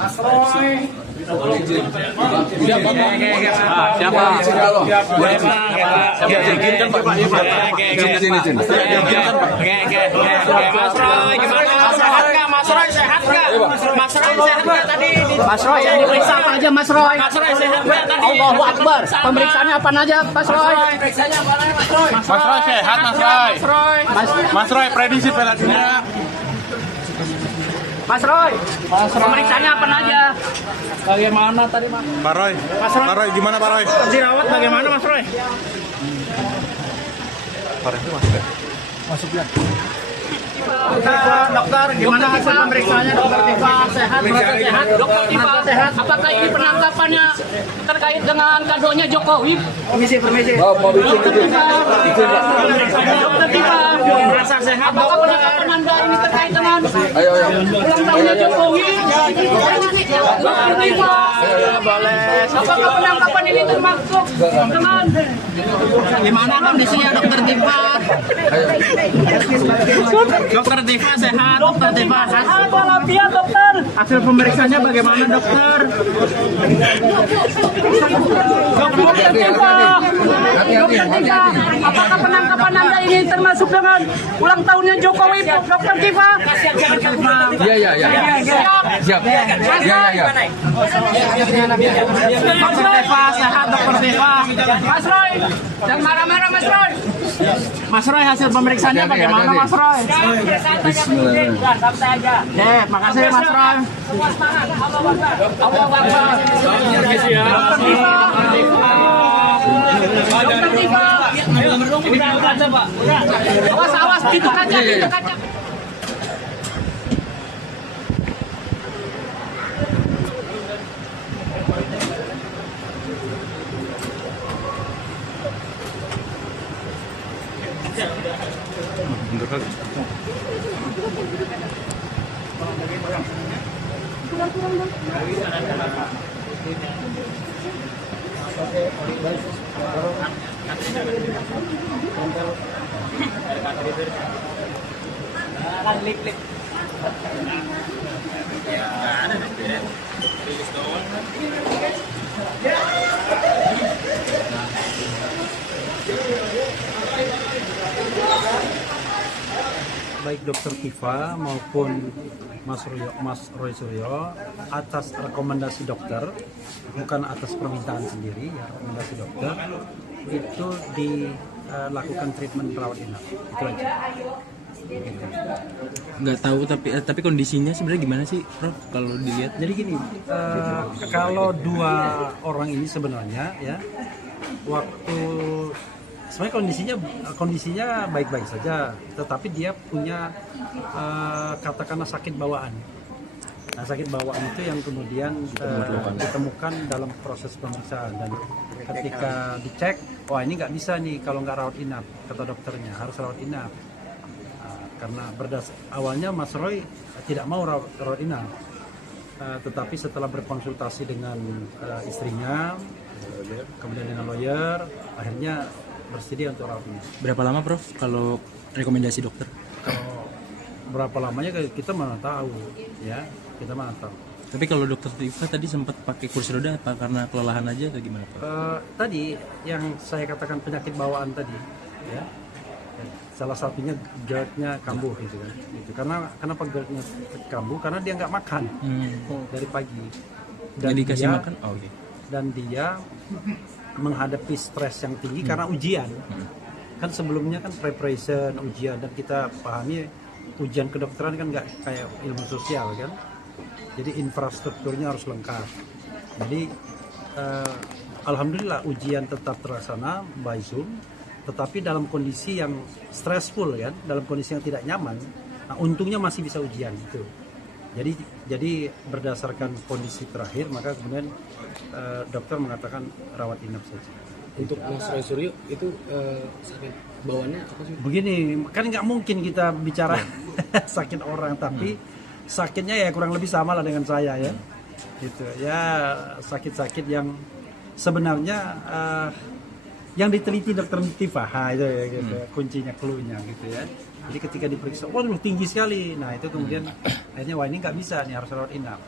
Mas Roy yang diperiksa apa aja Mas Roy? Allahu Akbar. Pemeriksaannya apa aja Mas Roy? Mas Roy sehat Mas Roy. Mas Roy prediksi Piala Dunia. Mas Roy. Pemeriksaannya apa aja? Bagaimana tadi Mas? Pak Roy. Pak Roy gimana Pak Roy? Dirawat bagaimana Mas Roy? Pak Roy itu masuk ya. Dokter, gimana hasil pemeriksaannya? Dokter Tifa sehat, merasa sehat. Dokter Tifa sehat. Apakah ini penangkapannya terkait dengan kadonya Jokowi? Permisi. Dokter Tifa merasa sehat. Apakah penangkapan Anda ini terkait dengan ulang tahunnya Jokowi? Dokter Tifa, apakah penangkapan ini termasuk dengan gimana kondisinya Dokter Tifa? Dokter Tifa sehat, Dokter Tifa sehat walafiat dokter. Hasil pemeriksaannya bagaimana dokter? Dokter Tifa, apakah penangkapan Anda ini termasuk dengan ulang tahunnya Jokowi, Dokter Tifa? Iya. Siap. Iya. Dokter Tifa sehat, Dokter Tifa. Mas Roy, jangan marah-marah Mas Roy. Mas Roy hasil pemeriksaannya bagaimana Mas Roy? Bismillah. Makasih Mas Roy. Dokter Tifa. Awas, pintu kaca. Baik Dokter Tifa maupun Mas Roy Suryo atas rekomendasi dokter, bukan atas permintaan sendiri ya, rekomendasi dokter itu dilakukan treatment rawat inap, itu aja. Nggak tahu tapi kondisinya sebenarnya gimana sih Prof kalau dilihat? Jadi gini, kalau dua orang ini sebenarnya ya waktu sebenarnya kondisinya baik-baik saja, tetapi dia punya katakanlah sakit bawaan. Nah, sakit bawaan itu yang kemudian ditemukan dalam proses pemeriksaan, dan ketika dicek, wah ini nggak bisa nih kalau nggak rawat inap, kata dokternya harus rawat inap. Karena awalnya Mas Roy tidak mau rawat inap, tetapi setelah berkonsultasi dengan istrinya, kemudian dengan lawyer, akhirnya bersedia untuk rawat inap. Berapa lama Prof kalau rekomendasi dokter? Kalau berapa lamanya kita mana tahu ya, kita mana tahu. Tapi kalau Dokter Tifa tadi sempat pakai kursi roda apa karena kelelahan aja atau gimana Prof? Tadi yang saya katakan penyakit bawaan tadi ya, salah satunya GERD-nya kambuh gitu kan. Gitu. Kenapa GERD-nya kambuh? Karena dia nggak makan dari pagi. Dan jadi dikasih makan? Oh, okay. Dan dia menghadapi stres yang tinggi karena ujian. Kan sebelumnya kan preparation, ujian, dan kita pahami ujian kedokteran kan nggak kayak ilmu sosial kan. Jadi infrastrukturnya harus lengkap. Jadi alhamdulillah ujian tetap terlaksana by Zoom, tetapi dalam kondisi yang stressful kan, dalam kondisi yang tidak nyaman. Nah, untungnya masih bisa ujian itu. Jadi berdasarkan kondisi terakhir, maka kemudian dokter mengatakan rawat inap saja. Untuk Mas Roy Suryo itu sakit bawaannya apa sih? Begini, kan nggak mungkin kita bicara sakit orang, tapi sakitnya ya kurang lebih sama lah dengan saya ya. Gitu ya, sakit-sakit yang sebenarnya yang diteliti Dokter Tifa itu ya gitu, kuncinya, cluenya gitu ya. Jadi ketika diperiksa, waduh tinggi sekali. Nah itu kemudian akhirnya wah ini nggak bisa nih, harus rawat inap.